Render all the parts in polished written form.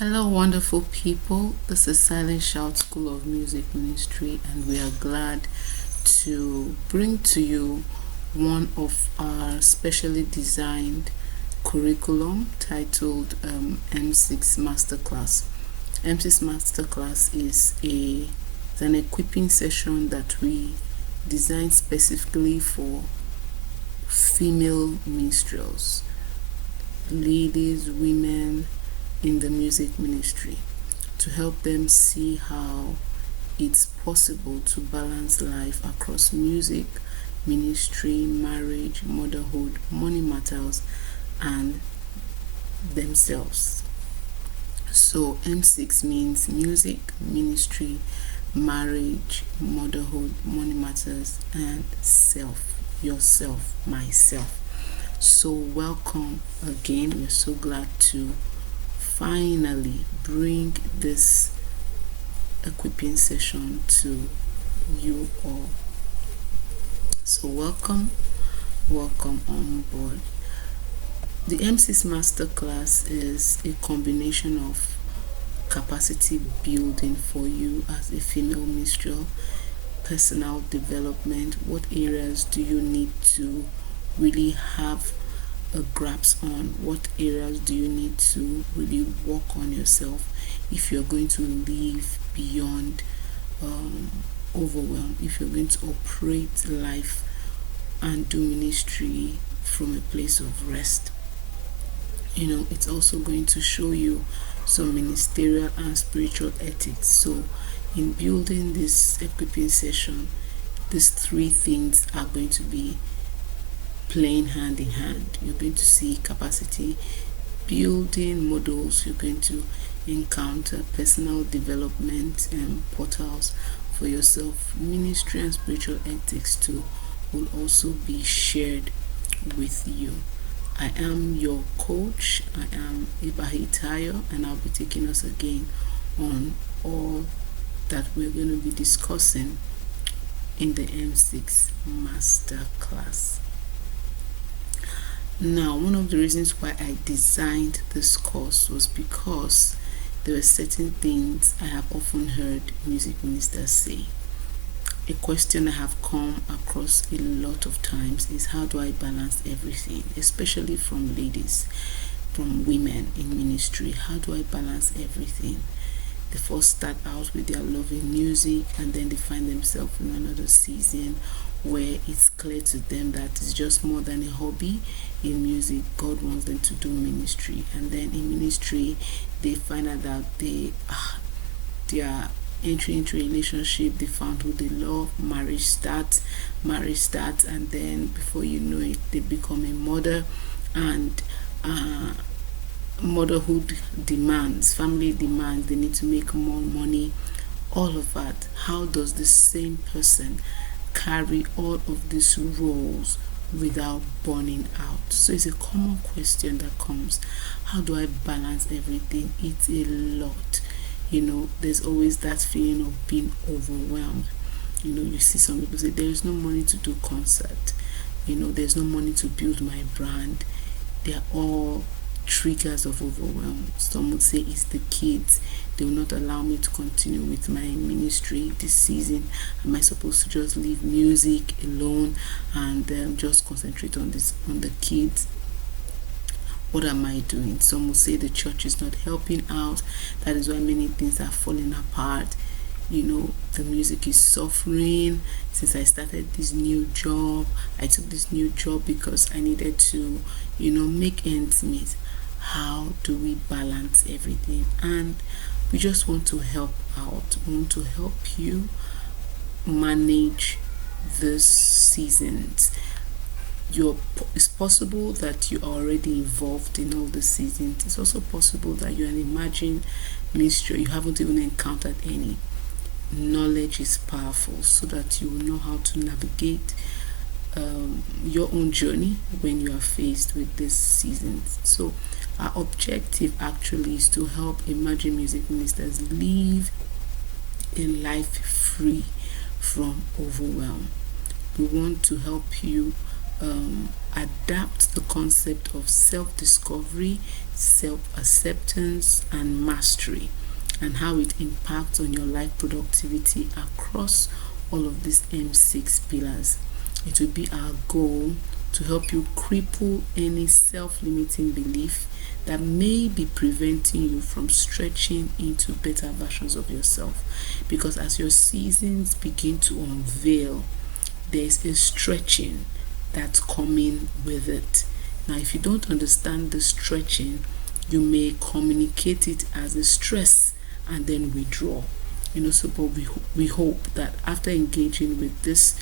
Hello, wonderful people. This is Silent Shout School of Music Ministry, and we are glad to bring to you one of our specially designed curriculum titled M6 Masterclass. M6 Masterclass is an equipping session that we designed specifically for female minstrels, ladies, women in the music ministry, to help them see how it's possible to balance life across music, ministry, marriage, motherhood, money matters, and themselves. So M6 means music, ministry, marriage, motherhood, money matters, and self, yourself, myself. So welcome again. We're so glad to finally bring this equipping session to you all. So welcome on board. The M6 Masterclass is a combination of capacity building for you as a female minstrel, personal development. What areas do you need to really have a grasp on? What areas do you need to really work on yourself if you're going to live beyond overwhelm, if you're going to operate life and do ministry from a place of rest? It's also going to show you some ministerial and spiritual ethics. So in building this equipping session, these three things are going to be playing hand in hand. You're going to see capacity building models, you're going to encounter personal development and portals for yourself. Ministry and spiritual ethics too will also be shared with you. I am your coach. I am Ibahi Tayo, and I'll be taking us again on all that we're going to be discussing in the M6 Masterclass. Now, one of the reasons why I designed this course was because there were certain things I have often heard music ministers say. A question I have come across a lot of times is, how do I balance everything, especially from ladies, from women in ministry? How do I balance everything? They first start out with their love in music, and then they find themselves in another season where it's clear to them that it's just more than a hobby. In music, God wants them to do ministry, and then in ministry they find out that they are entering into a relationship, they found who they love, marriage starts, and then before you know it, they become a mother, and motherhood demands, family demands, they need to make more money, all of that. How does the same person carry all of these roles without burning out? So it's a common question that comes. How do I balance everything? It's a lot. There's always that feeling of being overwhelmed. You see some people say, there is no money to do concert, there's no money to build my brand. They're all triggers of overwhelm. Some would say it's the kids. They will not allow me to continue with my ministry this season. Am I supposed to just leave music alone and just concentrate on the kids? What am I doing? Some will say the church is not helping out. That is why many things are falling apart. The music is suffering. Since I started this new job, I took this new job because I needed to, make ends meet. How do we balance everything? And we just want to help out. We want to help you manage these seasons. It's possible that you are already involved in all the seasons. It's also possible that you're an emerging minister. You haven't even encountered any. Knowledge is powerful, so that you will know how to navigate your own journey when you are faced with these seasons. So our objective actually is to help emerging music ministers live a life free from overwhelm. We want to help you adapt the concept of self-discovery, self-acceptance, and mastery, and how it impacts on your life productivity across all of these M6 pillars. It will be our goal to help you cripple any self-limiting belief that may be preventing you from stretching into better versions of yourself. Because as your seasons begin to unveil, there's a stretching that's coming with it. Now, if you don't understand the stretching, you may communicate it as a stress and then withdraw. So but we hope that after engaging with this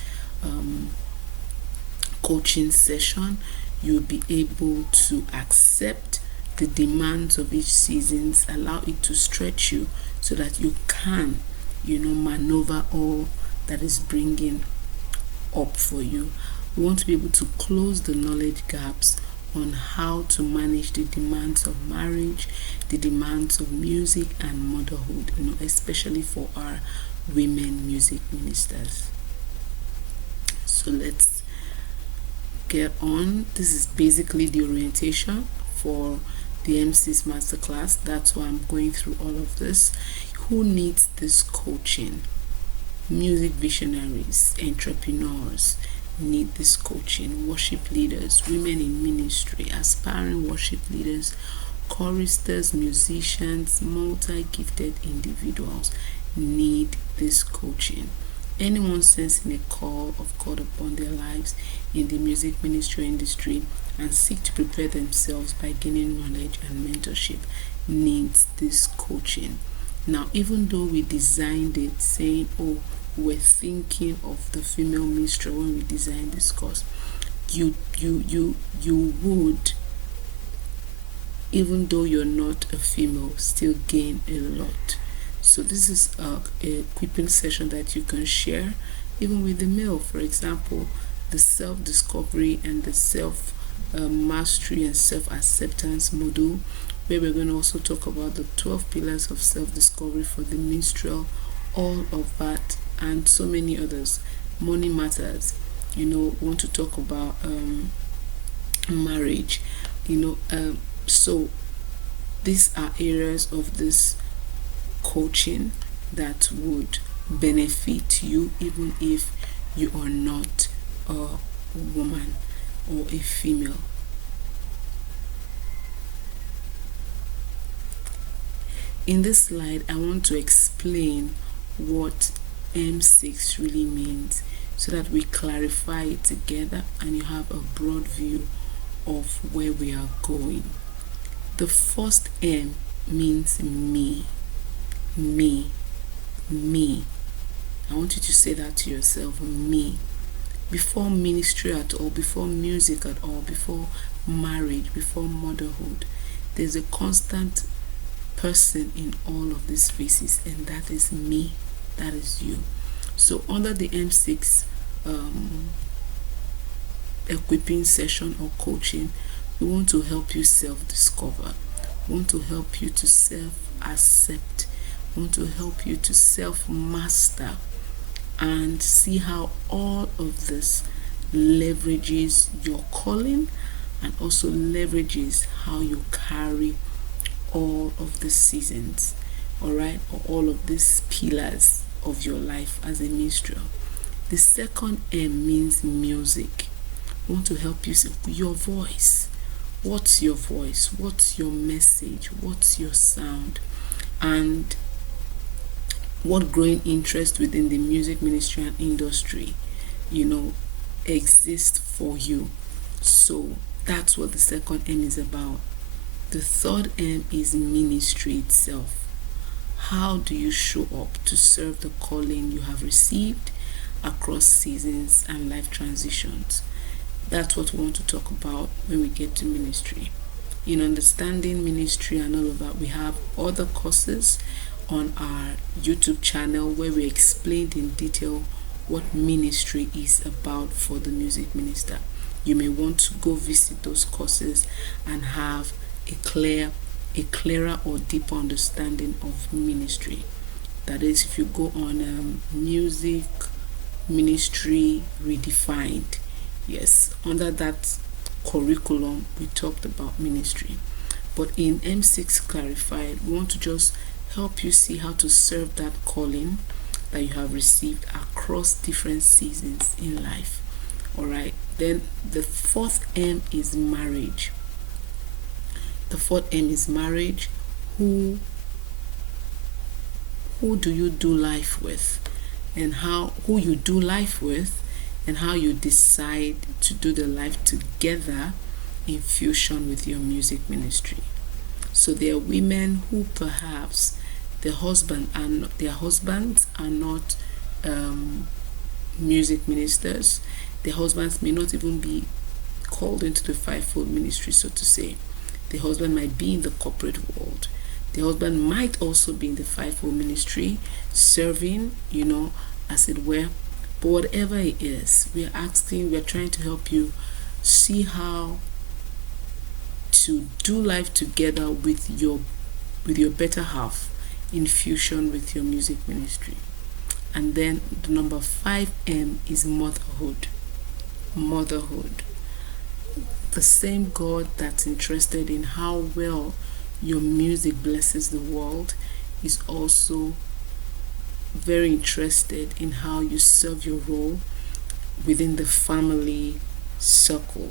coaching session, you'll be able to accept the demands of each season, allow it to stretch you so that you can, maneuver all that is bringing up for you. We want to be able to close the knowledge gaps on how to manage the demands of marriage, the demands of music and motherhood, especially for our women music ministers. So let's get on. This is basically the orientation for the M6 Masterclass. That's why I'm going through all of this. Who needs this coaching? Music visionaries, entrepreneurs need this coaching. Worship leaders, women in ministry, aspiring worship leaders, choristers, musicians, multi-gifted individuals need this coaching. Anyone sensing a call of God upon their lives in the music ministry industry and seek to prepare themselves by gaining knowledge and mentorship needs this coaching. Now, even though we designed it saying, we're thinking of the female minstrel when we designed this course, you would, even though you're not a female, still gain a lot. So this is a equipping session that you can share even with the male. For example, the self-discovery and the self-mastery and self-acceptance module, where we're going to also talk about the 12 pillars of self-discovery for the minstrel, all of that, and so many others. Money matters. Want to talk about marriage. So these are areas of this coaching that would benefit you even if you are not a woman or a female. In this slide, I want to explain what M6 really means so that we clarify it together and you have a broad view of where we are going. The first M means me. Me. I want you to say that to yourself, me. Before ministry at all, before music at all, before marriage, before motherhood, there's a constant person in all of these faces, and that is me. That is you. So under the M6 equipping session or coaching, we want to help you self-discover. We want to help you to self-accept. We want to help you to self-master and see how all of this leverages your calling and also leverages how you carry all of the seasons, all right, or all of these pillars of your life as a minstrel. The second M means music. I want to help you see your voice. What's your voice? What's your message? What's your sound? And what growing interest within the music ministry and industry, exists for you. So that's what the second M is about. The third M is ministry itself. How do you show up to serve the calling you have received across seasons and life transitions? That's what we want to talk about when we get to ministry. In understanding ministry and all of that, we have other courses on our YouTube channel where we explained in detail what ministry is about for the music minister. You may want to go visit those courses and have a clearer or deeper understanding of ministry. That is, if you go on music ministry redefined, yes, under that curriculum, we talked about ministry. But in M6 Clarified, we want to just help you see how to serve that calling that you have received across different seasons in life. All right. Then the fourth M is marriage. The fourth M is marriage. Who do you do life with, and who you do life with, and how you decide to do the life together in fusion with your music ministry. So there are women who perhaps their husbands are not music ministers. Their husbands may not even be called into the fivefold ministry, so to say. The husband might be in the corporate world. The husband might also be in the fivefold ministry, serving, as it were. But whatever it is, we are trying to help you see how to do life together with your better half in fusion with your music ministry. And then the number 5M is motherhood. Motherhood. The same God that's interested in how well your music blesses the world is also very interested in how you serve your role within the family circle.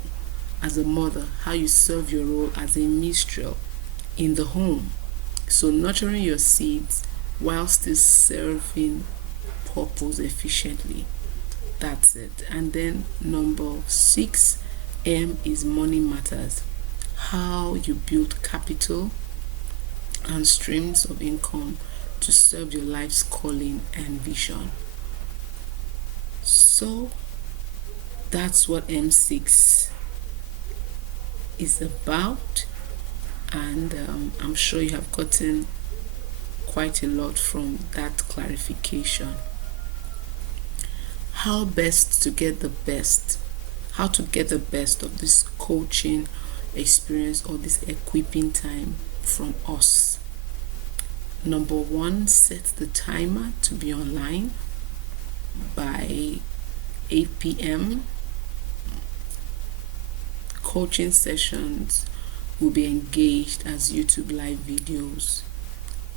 As a mother, how you serve your role as a minstrel in the home. So nurturing your seeds while still serving purpose efficiently. That's it. And then number 6M is money matters. How you build capital and streams of income to serve your life's calling and vision. So that's what M6 is about, and I'm sure you have gotten quite a lot from that clarification. How to get the best of this coaching experience or this equipping time from us. Number 1, set the timer to be online by 8 p.m. Coaching sessions will be engaged as YouTube live videos.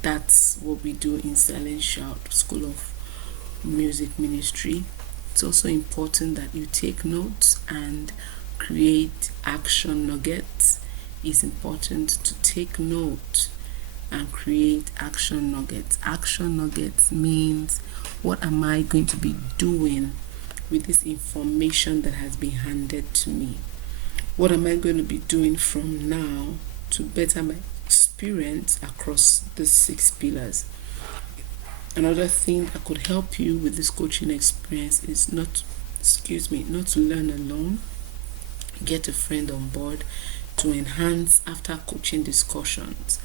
That's what we do in Silent Shout School of Music Ministry. It's also important that you take notes and create action nuggets. It's important to take note and create action nuggets. Action nuggets means, what am I going to be doing with this information that has been handed to me? What am I going to be doing from now to better my experience across the 6 pillars? Another thing that could help you with this coaching experience is not to learn alone. Get a friend on board to enhance after coaching discussions.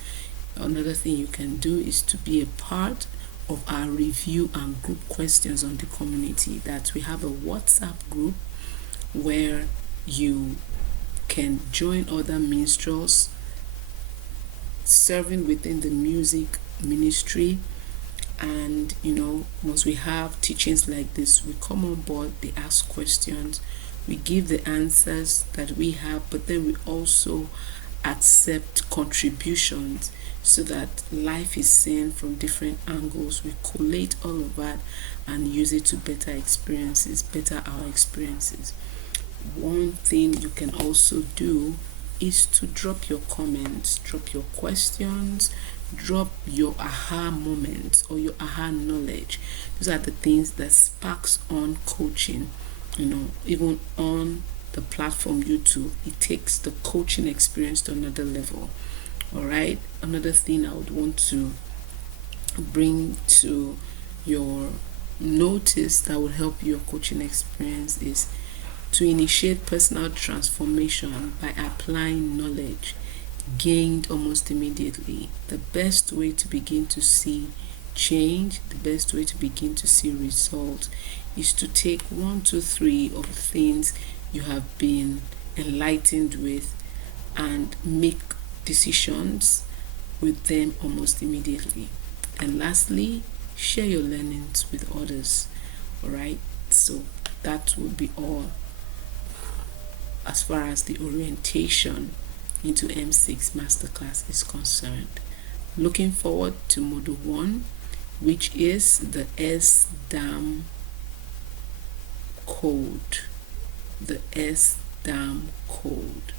Another thing you can do is to be a part of our review and group questions on the community. That we have a WhatsApp group where you can join other minstrels serving within the music ministry. And once we have teachings like this, we come on board, they ask questions, we give the answers that we have, but then we also accept contributions so that life is seen from different angles. We collate all of that and use it to better our experiences. One thing you can also do is to drop your comments, drop your questions, drop your aha moments or your aha knowledge. Those are the things that sparks on coaching. Even on the platform YouTube, it takes the coaching experience to another level. All right. Another thing I would want to bring to your notice that will help your coaching experience is to initiate personal transformation by applying knowledge gained almost immediately. The best way to begin to see change, the best way to begin to see results is to take 1, 2, 3 of the things you have been enlightened with and make decisions with them almost immediately. And lastly, share your learnings with others. All right, so that would be all. as far as the orientation into M6 Masterclass is concerned. Looking forward to Module 1, which is the S-DAM code. The S-DAM code.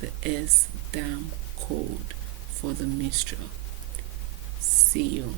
The S-DAM code for the minstrel. See you.